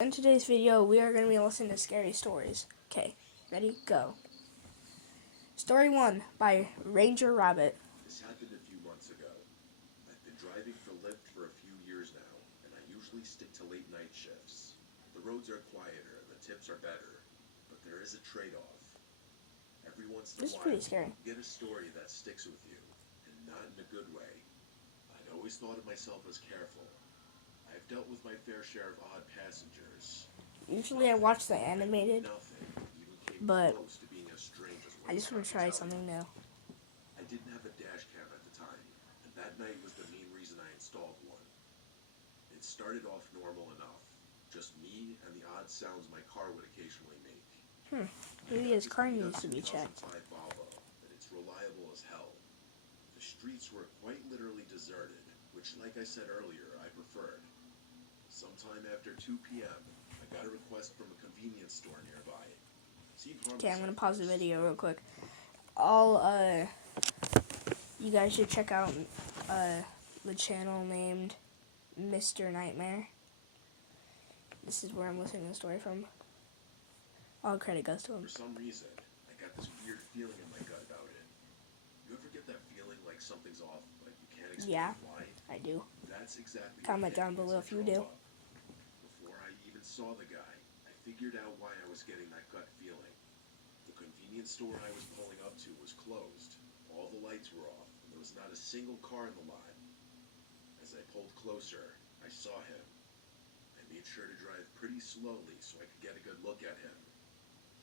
In today's video, we are going to be listening to scary stories. Okay, ready? Go. Story 1 by Ranger Rabbit. This happened a few months ago. I've been driving for Lyft for a few years now, and I usually stick to late night shifts. The roads are quieter and the tips are better, but there is a trade-off. Every once in a This is while, pretty scary. you get a story that sticks with you, and not in a good way. I'd always thought of myself as careful. I've dealt with my fair share of odd passengers. Usually I watch the animated, Nothing even came but close to being as strange as what I I'm just want about to try tell you. something new. I didn't have a dash cam at the time, and that night was the main reason I installed one. It started off normal enough, just me and the odd sounds my car would occasionally make. Maybe his car needs to be checked. 2005 Volvo, but it's reliable as hell. The streets were quite literally deserted, which, like I said earlier, I preferred. Sometime after 2 p.m., I got a request from a convenience store nearby. Okay, I'm going to pause the video real quick. You guys should check out the channel named Mr. Nightmare. This is where I'm listening to the story from. All credit goes to him. For some reason, I got this weird feeling in my gut about it. You ever get that feeling like something's off, but you can't explain why? I do. That's exactly Comment what down hit me below as if you I drove do. up. Before I even saw the guy, I figured out why I was getting that gut feeling. The convenience store I was pulling up to was closed. All the lights were off, and there was not a single car in the lot. As I pulled closer, I saw him. I made sure to drive pretty slowly so I could get a good look at him.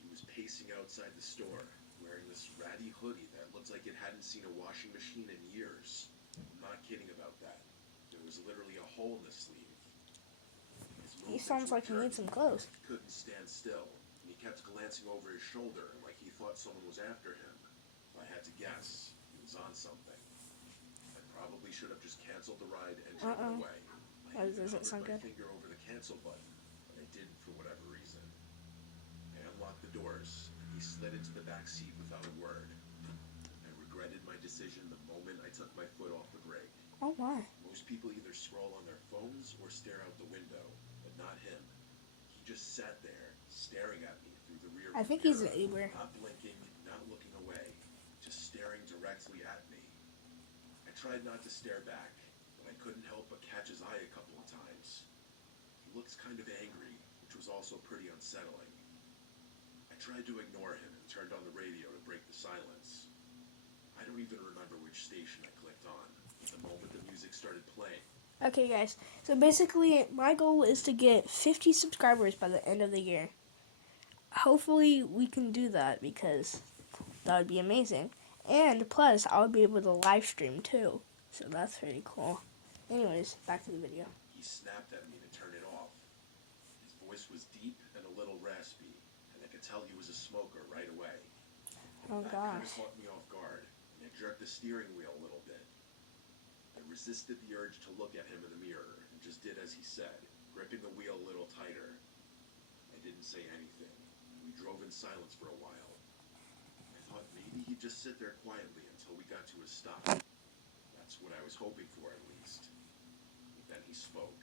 He was pacing outside the store, wearing this ratty hoodie that looked like it hadn't seen a washing machine in years. I'm not kidding about that. There was literally a hole in the sleeve. He sounds like he needs some clothes. He couldn't stand still, and he kept glancing over his shoulder like he thought someone was after him. If I had to guess, he was on something. I probably should have just canceled the ride and driven away. That doesn't sound good. I finger over the cancel button, but I didn't for whatever reason. I unlocked the doors, and he slid into the back seat without a word. I regretted my decision the moment I took my foot off the brake. Oh my. Most people either scroll on their phones or stare out the window, but not him. He just sat there, staring at me through the rear I think mirror, he's an Uber. not blinking, not looking away, just staring directly at me. I tried not to stare back, but I couldn't help but catch his eye a couple of times. He looked kind of angry, which was also pretty unsettling. I tried to ignore him and turned on the radio to break the silence. I don't even remember which station I clicked on. The moment the music started playing. Okay, guys. So basically, my goal is to get 50 subscribers by the end of the year. Hopefully, we can do that because that would be amazing. And plus, I would be able to live stream too. So that's pretty cool. Anyways, back to the video. He snapped at me to turn it off. His voice was deep and a little raspy, and I could tell he was a smoker right away. Oh That kind of gosh. caught me off guard, and I jerked the steering wheel a little bit. I resisted the urge to look at him in the mirror and just did as he said, gripping the wheel a little tighter. I didn't say anything. We drove in silence for a while. I thought maybe he'd just sit there quietly until we got to a stop. That's what I was hoping for, at least. But then he spoke.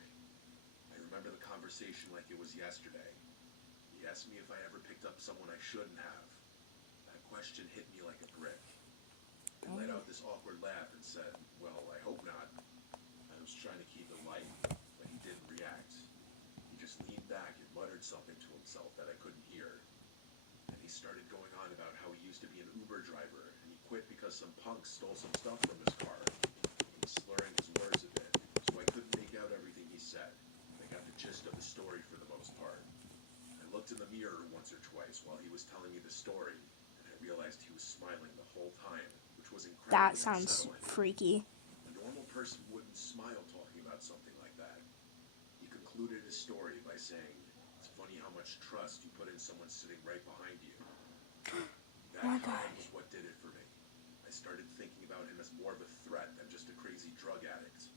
I remember the conversation like it was yesterday. He asked me if I ever picked up someone I shouldn't have. That question hit me like a brick. He let out this awkward laugh and said, "Well, I hope not." I was trying to keep it light, but he didn't react. He just leaned back and muttered something to himself that I couldn't hear. And he started going on about how he used to be an Uber driver, and he quit because some punk stole some stuff from his car. He was slurring his words a bit, so I couldn't make out everything he said. I got the gist of the story for the most part. I looked in the mirror once or twice while he was telling me the story, and I realized he was smiling the whole time, which was incredibly That sounds unsettling. freaky. A normal person wouldn't smile talking about something like that. He concluded his story by saying, "It's funny how much trust you put in someone sitting right behind you." That My comment God. was what did it for me. I started thinking about him as more of a threat than just a crazy drug addict.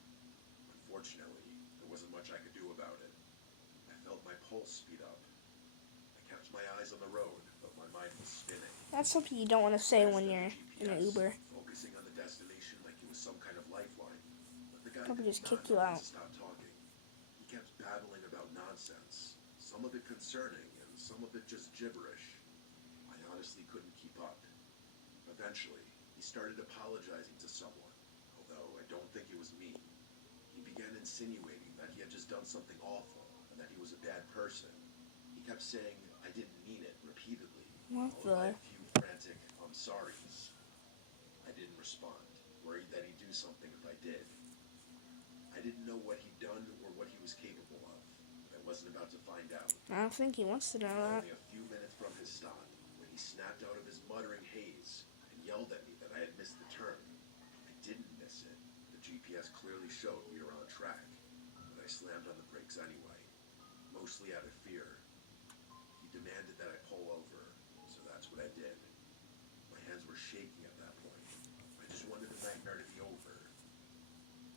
Unfortunately, there wasn't much I could do about it. I felt my pulse speed up. I kept my eyes on the road, but my mind was spinning. That's something you don't want to say when you're in an Uber. Focusing on the destination like it was some kind of lifeline. But the guy Probably did just not kick you know when out. to stop talking. He kept babbling about nonsense. some of it concerning and some of it just gibberish. I honestly couldn't keep up. Eventually, he started apologizing to someone, although I don't think it was me. He began insinuating that he had just done something awful and that he was a bad person. He kept saying, I didn't mean it, repeatedly, What followed by the? a few frantic, I'm sorry's. I didn't respond, worried that he'd do something if I did. I didn't know what he'd done or what he was capable of, but I wasn't about to find out. I don't think he wants to know that. Only a few minutes from his stop, when he snapped out of his muttering haze and yelled at me that I had missed the turn. I didn't miss it. The GPS clearly showed we were on track, but I slammed on the brakes anyway, mostly out of fear. He demanded that I pull over, so that's what I did. My hands were shaking at that point. I just wanted the nightmare to be over.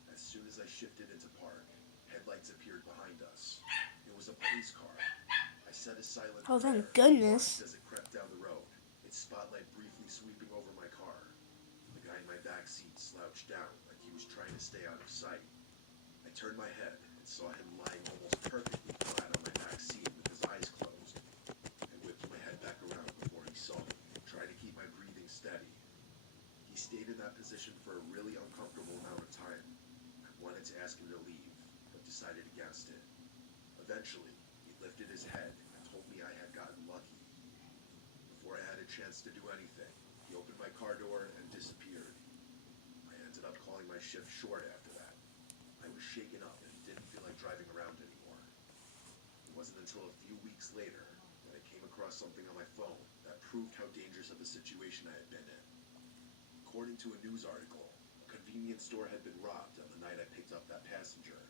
As soon as I shifted into park, headlights appeared behind us. It was a police car. I said a silent Oh, thank prayer goodness. as it crept down the road, its spotlight briefly sweeping over my car. The guy in my back seat slouched down like he was trying to stay out of sight. I turned my head and saw him lying almost perfectly flat on my back seat with his eyes closed. I whipped my head back around before he saw me, trying to keep my breathing steady. He stayed in that position for a really uncomfortable amount of time. I wanted to ask him to leave, but decided against it. Eventually, he lifted his head and told me I had gotten lucky. Before I had a chance to do anything, he opened my car door and disappeared. I ended up calling my shift short after that. I was shaken up and didn't feel like driving around anymore. It wasn't until a few weeks later that I came across something on my phone that proved how dangerous of a situation I had been in. According to a news article, a convenience store had been robbed on the night I picked up that passenger.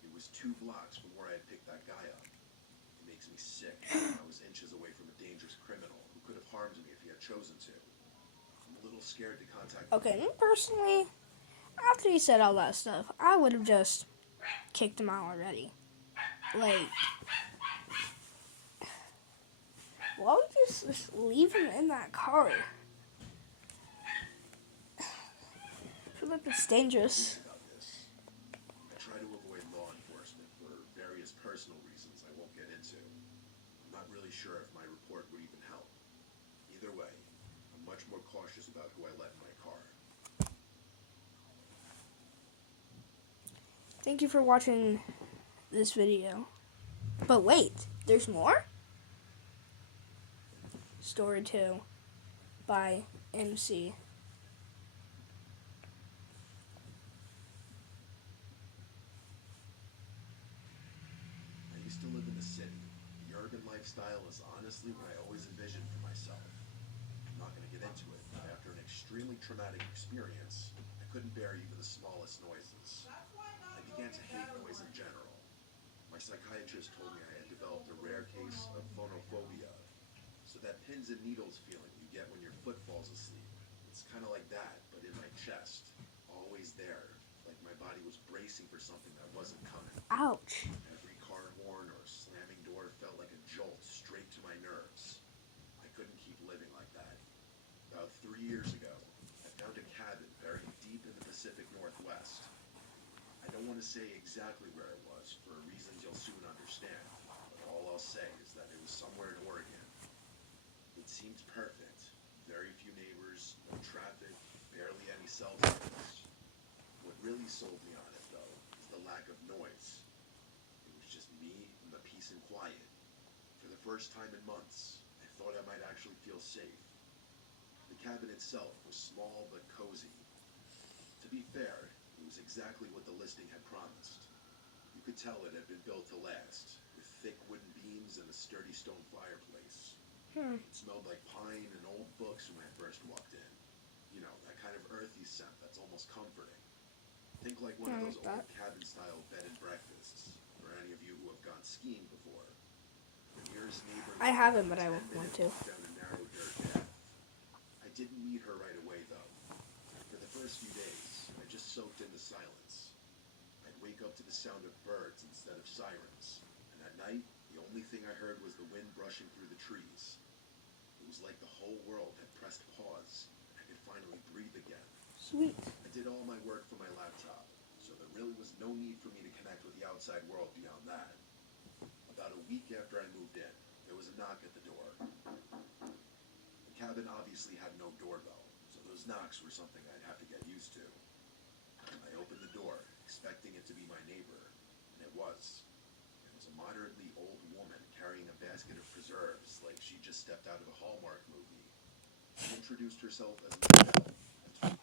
It was 2 blocks from where I had picked that guy up. It makes me sick. I was inches away from a dangerous criminal who could have harmed me if he had chosen to. I'm a little scared to contact Okay, me personally, after he said all that stuff, I would have just kicked him out already. Like, why would you just leave him in that car? I feel like it's dangerous. about this. I try to avoid law enforcement for various personal reasons I won't get into. I'm not really sure if my report would even help. Either way, I'm much more cautious about who I let in my car. Thank you for watching this video. But wait, there's more? Story 2 by MC. I used to live in the city. The urban lifestyle is honestly what I always envisioned for myself. I'm not going to get into it, but after an extremely traumatic experience, I couldn't bear even the smallest noises. I began to hate noise in general. My psychiatrist told me I had developed a rare case of phonophobia. So that pins and needles feeling you get when your foot falls asleep. It's kind of like that, but in my chest. Always there, like my body was bracing for something that wasn't coming. Ouch. Every car horn or slamming door felt like a jolt straight to my nerves. I couldn't keep living like that. About 3 years ago, I found a cabin buried deep in the Pacific Northwest. I don't want to say exactly where it was for reasons you'll soon understand, but all I'll say is that it was somewhere in Oregon. It seemed perfect. Very few neighbors, no traffic, barely any cell towers. What really sold me on it, though, is the lack of noise. It was just me and the peace and quiet. For the first time in months, I thought I might actually feel safe. The cabin itself was small but cozy. To be fair, it was exactly what the listing had promised. You could tell it had been built to last, with thick wooden beams and a sturdy stone fireplace. It smelled like pine and old books when I first walked in. You know, that kind of earthy scent that's almost comforting. Think like one of those old cabin-style bed and breakfasts, for any of you who have gone skiing before. The nearest neighbor... I haven't, but I want to. Down a narrow dirt path. I didn't meet her right away, though. For the first few days, I just soaked in the silence. I'd wake up to the sound of birds instead of sirens, and at night, the only thing I heard was the wind brushing through the trees. It was like the whole world had pressed pause, and I could finally breathe again. Sweet. I did all my work from my laptop, so there really was no need for me to connect with the outside world beyond that. About a week after I moved in, there was a knock at the door. The cabin obviously had no doorbell, so those knocks were something I'd have to get used to. I opened the door, expecting it to be my neighbor, and it was. It was a moderately old woman carrying a basket of preserves like she just stepped out of a Hallmark movie. She introduced herself as Michelle and told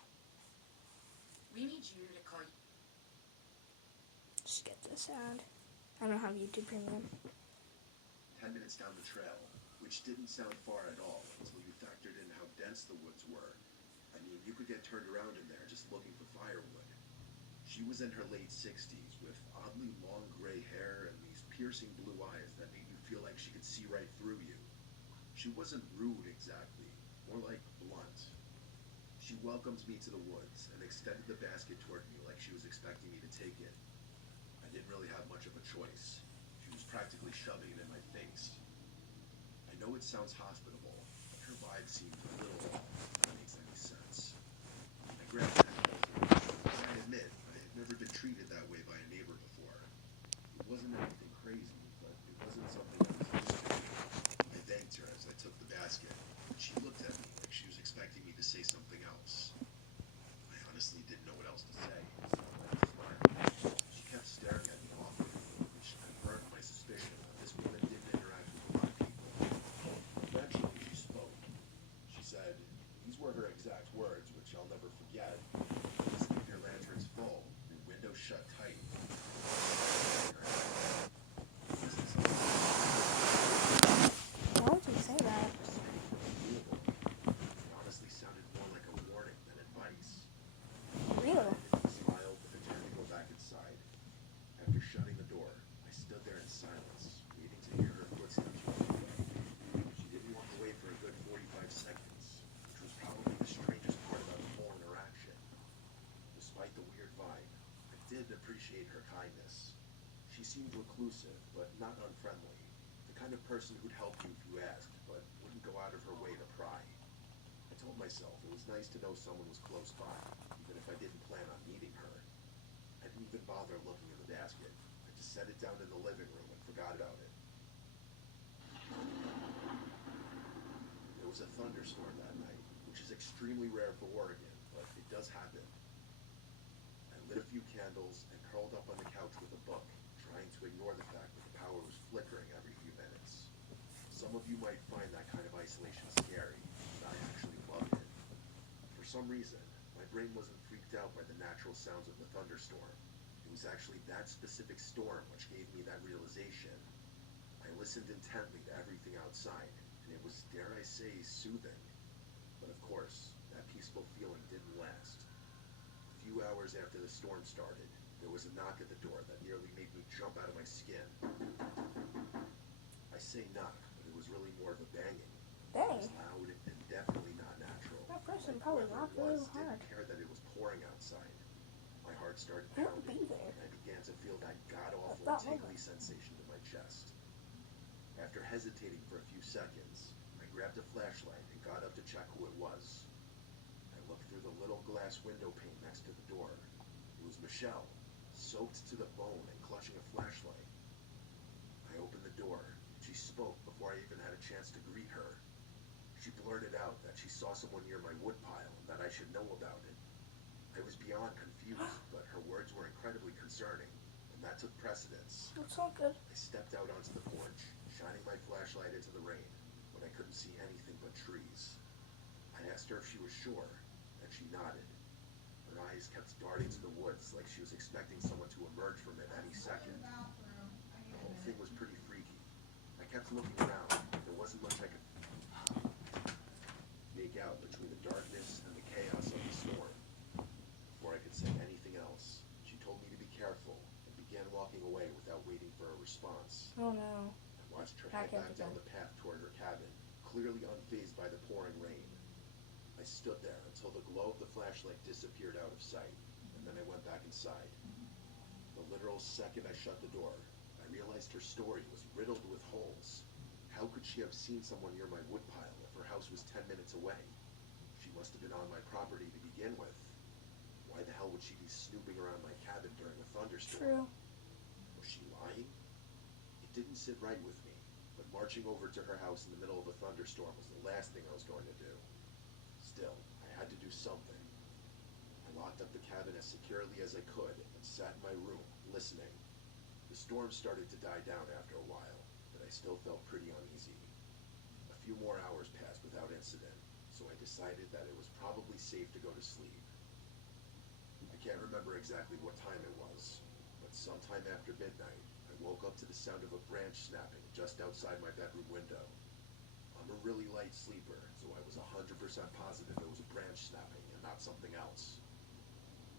We need you to call. Just get the sound. I don't have YouTube Premium. 10 minutes down the trail, which didn't sound far at all until you factored in how dense the woods were. I mean, you could get turned around in there just looking for firewood. She was in her late 60s with oddly long gray hair and these piercing blue eyes that made you feel like she could see right through you. She wasn't rude exactly, more like blunt. She welcomed me to the woods and extended the basket toward me like she was expecting me to take it. I didn't really have much of a choice. She was practically shoving it in my face. I know it sounds hospitable, but her vibe seemed a little off, if that makes any sense. I grabbed the handle, and I admit, I had never been treated that way by a neighbor before. It wasn't anything crazy, but it wasn't something I was used to. I thanked her as I took the basket, but she looked at me like she was expecting me to say something else. I honestly didn't know what else to say, so I went to smile. She kept staring at me awkwardly, which confirmed my suspicion that this woman didn't interact with a lot of people. Eventually, she spoke. She said, these were her exact words, which I'll never forget. Please keep your lanterns full, your windows shut tight. Why would you say that? It honestly sounded more like a warning than advice. Really? I smiled and turned to go back inside. After shutting the door, I stood there in silence, waiting to hear her footsteps walk away. She didn't walk away for a good 45 seconds, which was probably the strangest part about the whole interaction. Despite the weird vibe, I did appreciate her kindness. She seemed reclusive, but not unfriendly. The kind of person who'd help you if you asked, but wouldn't go out of her way to pry. I told myself it was nice to know someone was close by, even if I didn't plan on meeting her. I didn't even bother looking in the basket. I just set it down in the living room and forgot about it. There was a thunderstorm that night, which is extremely rare for Oregon, but it does happen. I lit a few candles and curled up on the couch with a book, trying to ignore the fact that the power was flickering every few minutes. Some of you might find that kind of isolation scary, but I actually loved it. For some reason, my brain wasn't freaked out by the natural sounds of the thunderstorm. It was actually that specific storm which gave me that realization. I listened intently to everything outside, and it was, dare I say, soothing. But of course, that peaceful feeling didn't last. A few hours after the storm started, there was a knock at the door that nearly made me jump out of my skin. I say knock, but it was really more of a banging. It Dang. was loud and definitely not natural. That person Like probably whoever knocked it was really hard. didn't care that it was pouring outside. My heart started Who would pounding, be there? and I began to feel that god-awful At that tingly moment. sensation in my chest. After hesitating for a few seconds, I grabbed a flashlight and got up to check who it was. I looked through the little glass window pane next to the door. It was Michelle, soaked to the bone and clutching a flashlight. I opened the door, and she spoke before I even had a chance to greet her. She blurted out that she saw someone near my woodpile and that I should know about it. I was beyond confused, but her words were incredibly concerning, and that took precedence. That's not good. I stepped out onto the porch, shining my flashlight into the rain, but I couldn't see anything but trees. I asked her if she was sure, and she nodded. Her eyes kept darting to the woods like she was expecting someone to emerge from it any second. The whole thing was pretty freaky. I kept looking around, but there wasn't much I could make out between the darkness and the chaos of the storm. Before I could say anything else, she told me to be careful and began walking away without waiting for a response. Oh no. I watched her Back head into back down bed. the path toward her cabin, clearly unfazed by the pouring rain. I stood there until the glow of the flashlight disappeared out of sight, and then I went back inside. The literal second I shut the door, I realized her story was riddled with holes. How could she have seen someone near my woodpile if her house was 10 minutes away? She must have been on my property to begin with. Why the hell would she be snooping around my cabin during a thunderstorm? True. Was she lying? It didn't sit right with me, but marching over to her house in the middle of a thunderstorm was the last thing I was going to do. Still, I had to do something. I locked up the cabin as securely as I could and sat in my room, listening. The storm started to die down after a while, but I still felt pretty uneasy. A few more hours passed without incident, so I decided that it was probably safe to go to sleep. I can't remember exactly what time it was, but sometime after midnight, I woke up to the sound of a branch snapping just outside my bedroom window. I'm a really light sleeper, so I was 100% positive it was a branch snapping and not something else.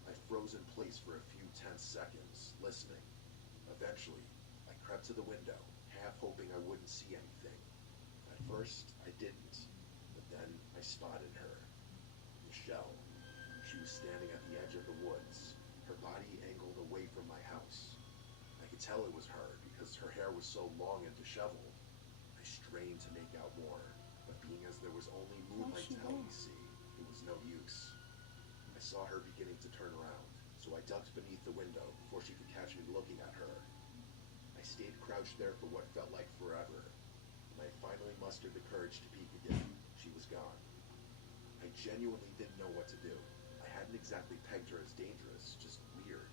I froze in place for a few tense seconds, listening. Eventually, I crept to the window, half hoping I wouldn't see anything. At first, I didn't, but then I spotted her. Michelle. She was standing at the edge of the woods, her body angled away from my house. I could tell it was her because her hair was so long and disheveled. I strained to make out more, but being as there was only moonlight to help me see, it was no use. I saw her beginning to turn around, so I ducked beneath the window before she could catch me looking at her. I stayed crouched there for what felt like forever. When I finally mustered the courage to peek again, she was gone. I genuinely didn't know what to do. I hadn't exactly pegged her as dangerous, just weird.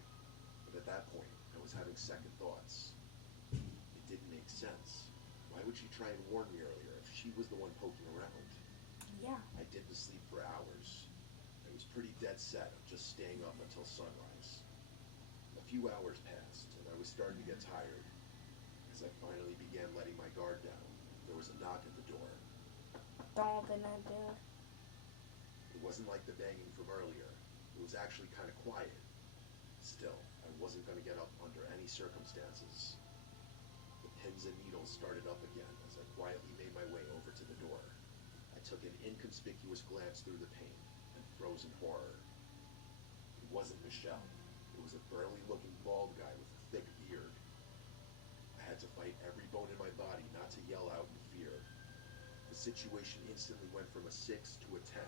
But at that point, I was having second thoughts. It didn't make sense. Why would she try and warn me earlier if she was the one poking around? Yeah. I didn't sleep for hours. I was pretty dead set on just staying up until sunrise. A few hours passed, and I was starting to get tired. As I finally began letting my guard down, there was a knock at the door. Don't open that door. It wasn't like the banging from earlier. It was actually kind of quiet. Still, I wasn't going to get up under any circumstances. The pins and needles started up again as I quietly made my way over to the door. I took an inconspicuous glance through the pane and froze in horror. It wasn't Michelle. It was a burly-looking bald guy with a thick beard. I had to fight every bone in my body not to yell out in fear. The situation instantly went from a 6 to a 10.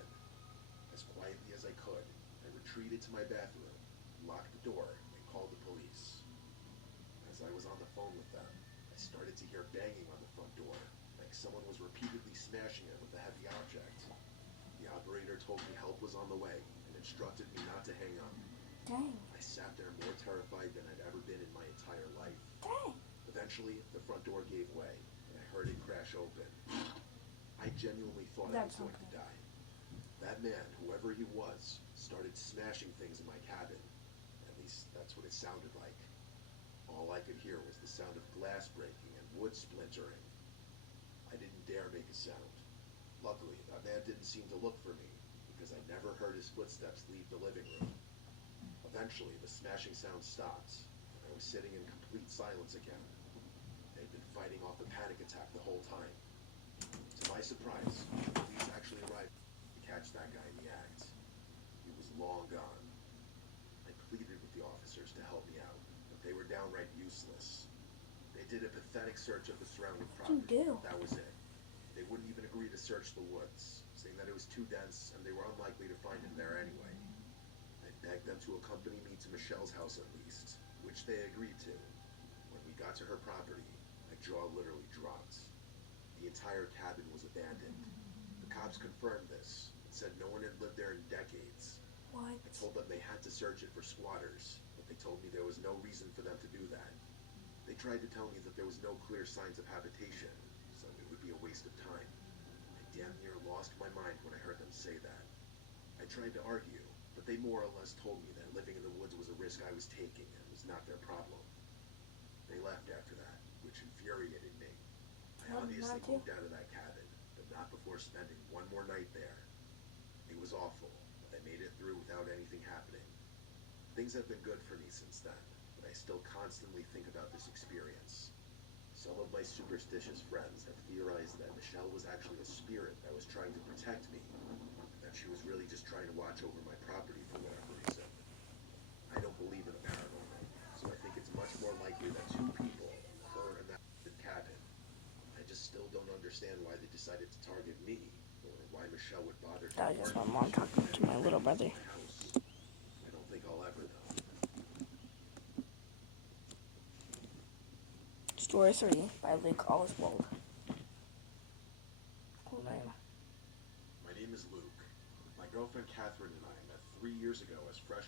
As quietly as I could, I retreated to my bathroom, locked the door, and called the police. As I was on the phone with them, I started to hear banging on the front door, like someone was repeatedly smashing it with a heavy object. The operator told me help was on the way and instructed me not to hang up. Dang. I sat there more terrified than I'd ever been in my entire life. Dang. Eventually, the front door gave way, and I heard it crash open. I genuinely thought I was That's going okay. to die. That man, whoever he was, started smashing things in my cabin. At least that's what it sounded like. All I could hear was the sound of glass breaking and wood splintering. I didn't dare make a sound. Luckily, that man didn't seem to look for me, because I never heard his footsteps leave the living room. Eventually, the smashing sound stopped, and I was sitting in complete silence again. They'd been fighting off a panic attack the whole time. To my surprise, the police actually arrived to catch that guy in the act. He was long gone. I pleaded with the officers to help me out, but they were downright useless. They did a pathetic search of the surrounding What'd property. you do? That was it. They wouldn't even agree to search the woods, saying that it was too dense and they were unlikely to find him there anyway. I begged them to accompany me to Michelle's house at least, which they agreed to. When we got to her property, my jaw literally dropped. The entire cabin was abandoned. The cops confirmed this and said no one had lived there in decades. What? I told them they had to search it for squatters, but they told me there was no reason for them to do that. They tried to tell me that there was no clear signs of habitation, so it would be a waste of time. I damn near lost my mind when I heard them say that. I tried to argue, but they more or less told me that living in the woods was a risk I was taking and was not their problem. They left after that, which infuriated me. I obviously Not you. moved out of that cabin, but not before spending one more night there. It was awful, but I made it through without anything happening. Things have been good for me since then, but I still constantly think about this experience. Some of my superstitious friends have theorized that Michelle was actually a spirit that was trying to protect me, and that she was really just trying to watch over my property for whatever reason. I don't believe in the paranormal, so I think it's much more likely that two people, her and that cabin. I just still don't understand why they decided to target me, or why Michelle would bother to That was just my warn me mom talking to my little brother. my house. I don't think I'll ever know. Floor 3 by Luke Oswald. Cool name. My name is Luke. My girlfriend Catherine and I met 3 years ago as freshmen.